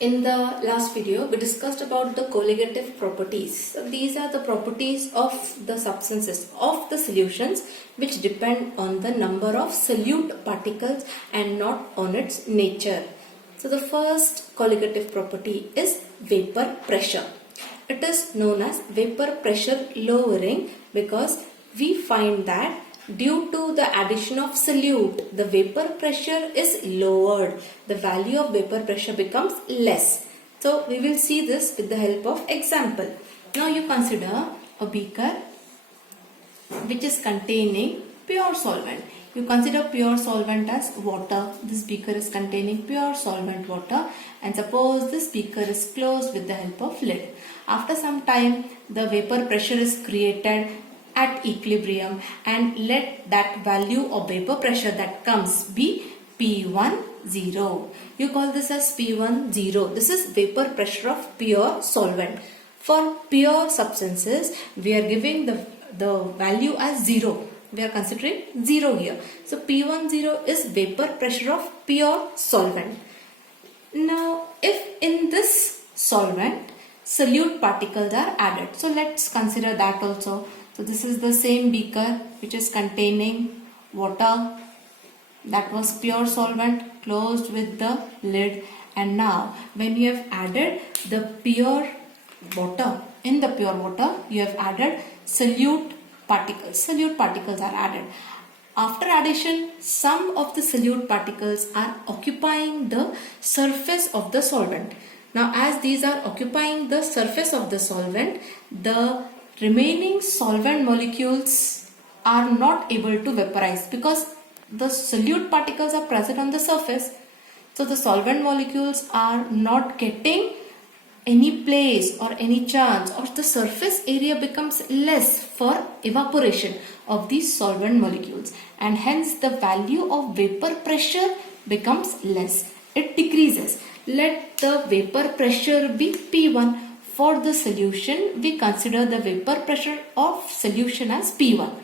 In the last video, we discussed about the colligative properties. So these are the properties of the substances, of the solutions, which depend on the number of solute particles and not on its nature. So the first colligative property is vapor pressure. It is known as vapor pressure lowering because we find that due to the addition of solute, the vapor pressure is lowered. The value of vapor pressure becomes less. So we will see this with the help of example. Now you consider a beaker which is containing pure solvent. You consider pure solvent as water. This beaker is containing pure solvent water, and suppose this beaker is closed with the help of lid. After some time, the vapor pressure is created at equilibrium, and let that value of vapor pressure that comes be P10. You call this as P10. This is vapor pressure of pure solvent. For pure substances, we are giving the value as 0. We are considering 0 here. So P10 is vapor pressure of pure solvent. Now if in this solvent solute particles are added, so let's consider that also. So this is the same beaker which is containing water, that was pure solvent, closed with the lid, and now when you have added the pure water, in the pure water you have added solute particles. Solute particles are added. After addition, some of the solute particles are occupying the surface of the solvent. Now as these are occupying the surface of the solvent, the remaining solvent molecules are not able to vaporize because the solute particles are present on the surface. So the solvent molecules are not getting any place or any chance, or the surface area becomes less for evaporation of these solvent molecules, and hence the value of vapor pressure becomes less. It decreases. Let the vapor pressure be P1. For the solution, we consider the vapor pressure of solution as P1.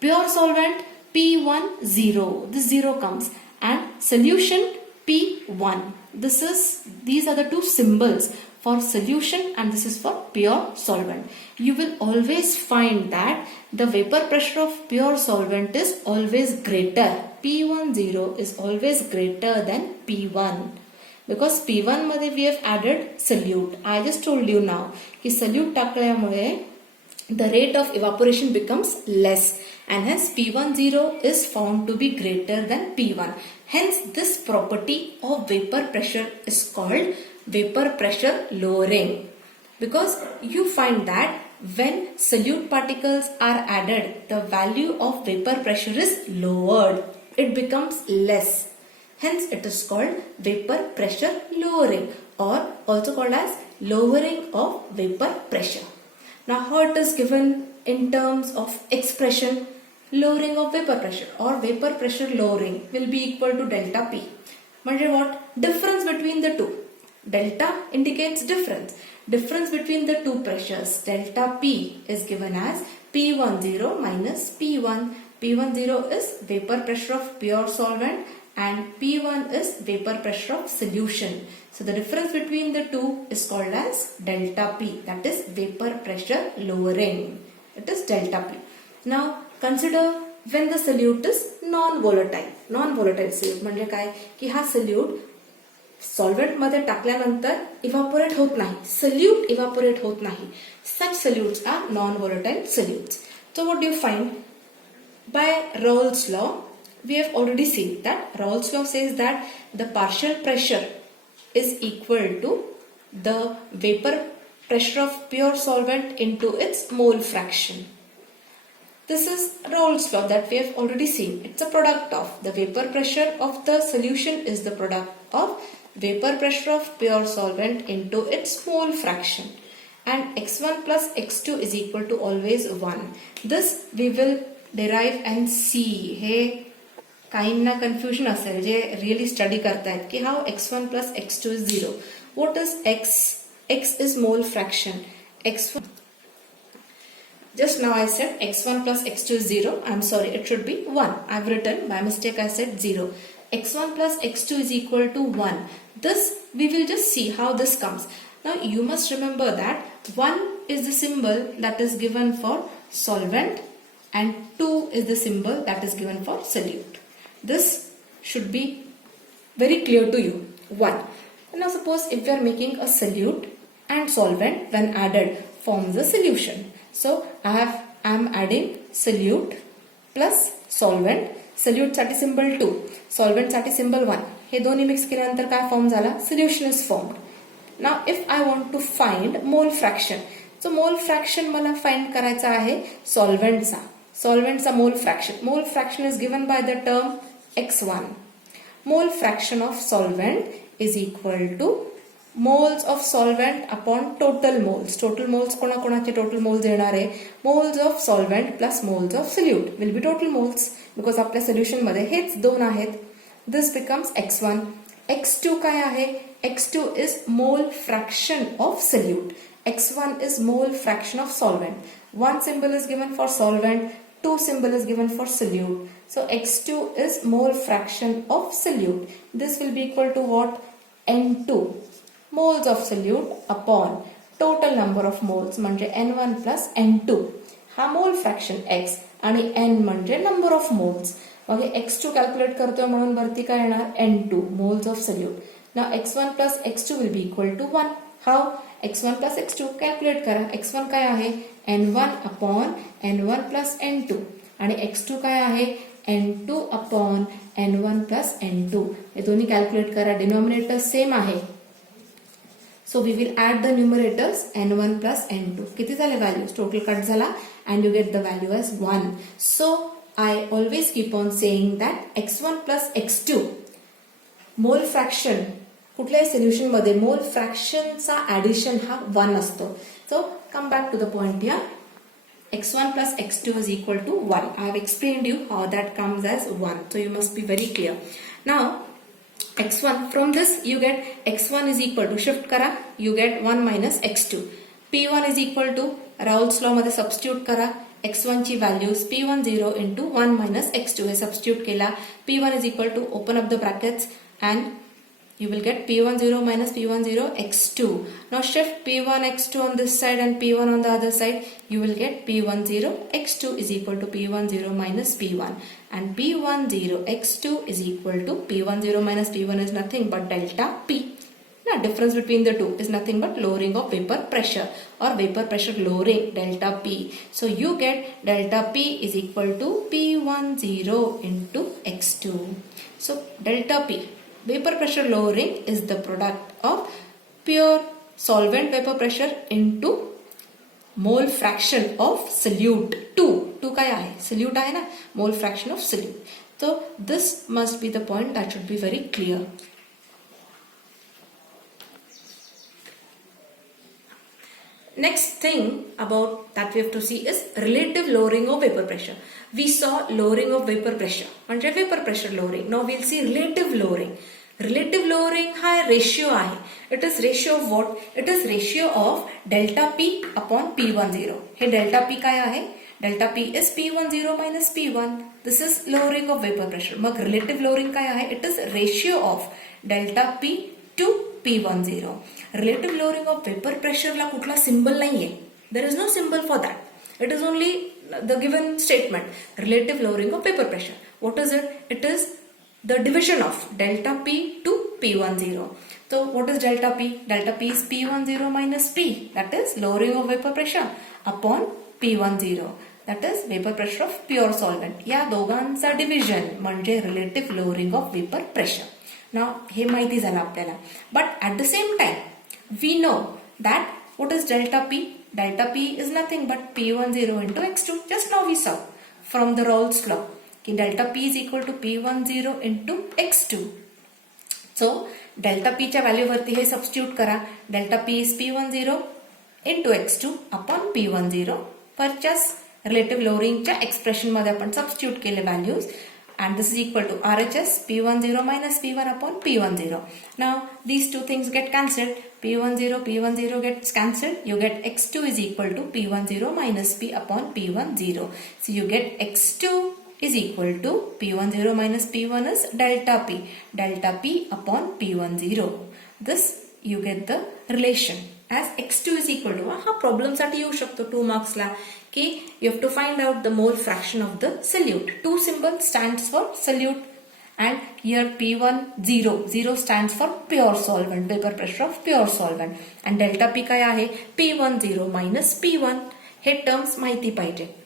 Pure solvent P10. This 0 comes, and solution P1. These are the two symbols for solution, and this is for pure solvent. You will always find that the vapor pressure of pure solvent is always greater. P10 is always greater than P1. Because P1 मध्ये we have added solute. I just told you now की solute टाकल्यामुळे the rate of evaporation becomes less, and hence P10 is found to be greater than P1. Hence this property of vapor pressure is called vapor pressure lowering, because you find that when solute particles are added, the value of vapor pressure is lowered. It becomes less. Hence it is called vapor pressure lowering, or also called as lowering of vapor pressure. Now how it is given in terms of expression? Lowering of vapor pressure or vapor pressure lowering will be equal to delta P. म्हणजे what? Difference between the two. Delta indicates difference. Difference between the two pressures. Delta P is given as P10 minus P1. P10 is vapor pressure of pure solvent, and P1 is vapor pressure of solution. So the difference between the two is called as delta P. That is vapor pressure lowering. It is delta P. Now consider when the solute is non-volatile. Non-volatile solute म्हणजे काय की हा solute solvent मध्ये टाकल्यानंतर evaporate होत नाही. Solute evaporate होत नाही. Such solutes are non-volatile solutes. So what do you find? By Raoult's law, we have already seen that Raoult's law says that the partial pressure is equal to the vapor pressure of pure solvent into its mole fraction. This is Raoult's law that we have already seen. It's a product of the vapor pressure of the solution is the product of vapor pressure of pure solvent into its mole fraction, and x1 plus x2 is equal to always 1. This we will derive and see. हे काहींना confusion असेल जे really study करतायत की how x1 plus x2 is 0. What is x? X is mole fraction. x1. Just now I said x1 plus x2 is 0. I'm sorry, it should be 1. I've written by mistake I said 0. x1 plus x2 is equal to 1. This we will just see how this comes. Now you must remember that 1 is the symbol that is given for solvent and 2 is the symbol that is given for solute. This should be very clear to you. 1. Now suppose if we are making a solute and solvent when added forms a solution. So I am adding solute plus solvent. Solute साठी symbol 2, solvent साठी symbol 1. हे दोन्ही mix केल्यानंतर काय form झाला? Solution is formed. Now if I want to find mole fraction, so mole fraction मला find करायचा आहे solventचा mole fraction. Mole fraction is given by the term x1. Mole fraction of solvent is equal to moles of solvent upon total moles. Total moles कोणाकोणाचे total moles येणार आहे? Moles of solvent plus moles of solute will be total moles because आपल्या solution मध्ये हेच दोन आहेत. This becomes x1. x2 काय आहे? x2 is mole fraction of solute. x1 is mole fraction of solvent. One symbol is given for solvent, two symbol is given for solute. So x2 is mole fraction of solute. This will be equal to what? N2. Moles of solute upon total number of moles म्हणजे N1 plus N2. हा mole fraction x आणि N म्हणजे number of moles. मग हे x2 calculate करतोय म्हणून वरती काय येणार? N2 moles of solute. Now x1 plus x2 will be equal to 1. How? x1 plus x2 calculate करा. x1 काय आहे? N1 upon N1 plus N2 आणि x2 काय आहे? N2 upon N1 plus N2. हे दोन्ही कॅल्क्युलेट करा. डिनॉमिनेटर सेम आहे. So we will add the numerators N1 plus N2. किती झाले values? Total cut झाला and you get the value as 1. So I always keep on saying that x1 plus x2 mole fraction कुठल्याही solution मध्ये mole fraction चा addition हा 1 असतो. So come back to the point here. x1 plus x2 is equal to 1. I have explained you how that comes as 1. So you must be very clear. Now x1 from this you get x1 is equal to shift करा you get 1 minus x2. p1 is equal to Raoult's law मध्ये substitute करा x1 ची values p10 into 1 minus x2 हे substitute केला. p1 is equal to open up the brackets and you will get p10 minus p10 x2. Now shift p1 x2 on this side and p1 on the other side. You will get p10 x2 is equal to p10 minus p1 and p10 x2 is equal to p10 minus p1 is nothing but delta p. Now difference between the two is nothing but lowering of vapor pressure or vapor pressure lowering delta p. So you get delta p is equal to p10 into x2. So delta p vapor pressure lowering is the product of pure solvent vapor pressure into mole fraction of solute 2 काय आहे? solute आहे ना? mole fraction of solute. So this must be the point that should be very clear. Next thing about that we have to see is relative lowering of vapor pressure. We saw lowering of vapor pressure म्हणजे vapor pressure lowering. Now we'll see relative lowering. Relative lowering हा ratio आहे. It is ratio of what? It is ratio of delta P upon P10. Hey delta P काय आहे? Delta P is P10 minus P1. This is lowering of vapor pressure. Mug relative lowering काय आहे? It is ratio of delta P to P10. Relative lowering of vapor pressure ला कुठला symbol नाहीये. There is no symbol for that. It is only the given statement. Relative lowering of vapor pressure. What is it? It is the division of delta P to P10. So what is delta P? Delta P is P10 minus P. That is lowering of vapor pressure upon P10. That is vapor pressure of pure solvent. या दोघांचा division म्हणजे relative lowering of vapor pressure. Now हे माहिती झालं आपल्याला. But at the same time we know that what is delta P? Delta P is nothing but P10 into x2. Just now we saw from the Raoult's law कि delta P is equal to P10 into x2. So delta P च्या value वरती हे substitute करा. delta P is P10 into x2 upon P10. Purchase relative लोअरिंगच्या expression मध्ये आपण substitute केले values and this is equal to RHS P10 minus P1 upon P10. Now these two things get cancelled. P10 gets cancelled. You get x2 is equal to P10 minus P upon P10. So you get x2 is equal to P10 minus P1 is delta P. Delta P upon P10. This you get the relation as x2 is equal to हा problem साठी येऊ शकतो 2 marks ला की you have to find out the mole fraction of the solute. 2 symbol stands for solute and here P1 0 stands for pure solvent, vapor pressure of pure solvent and delta P काय आहे P10 minus P1 हे terms माहिती पाहिजे.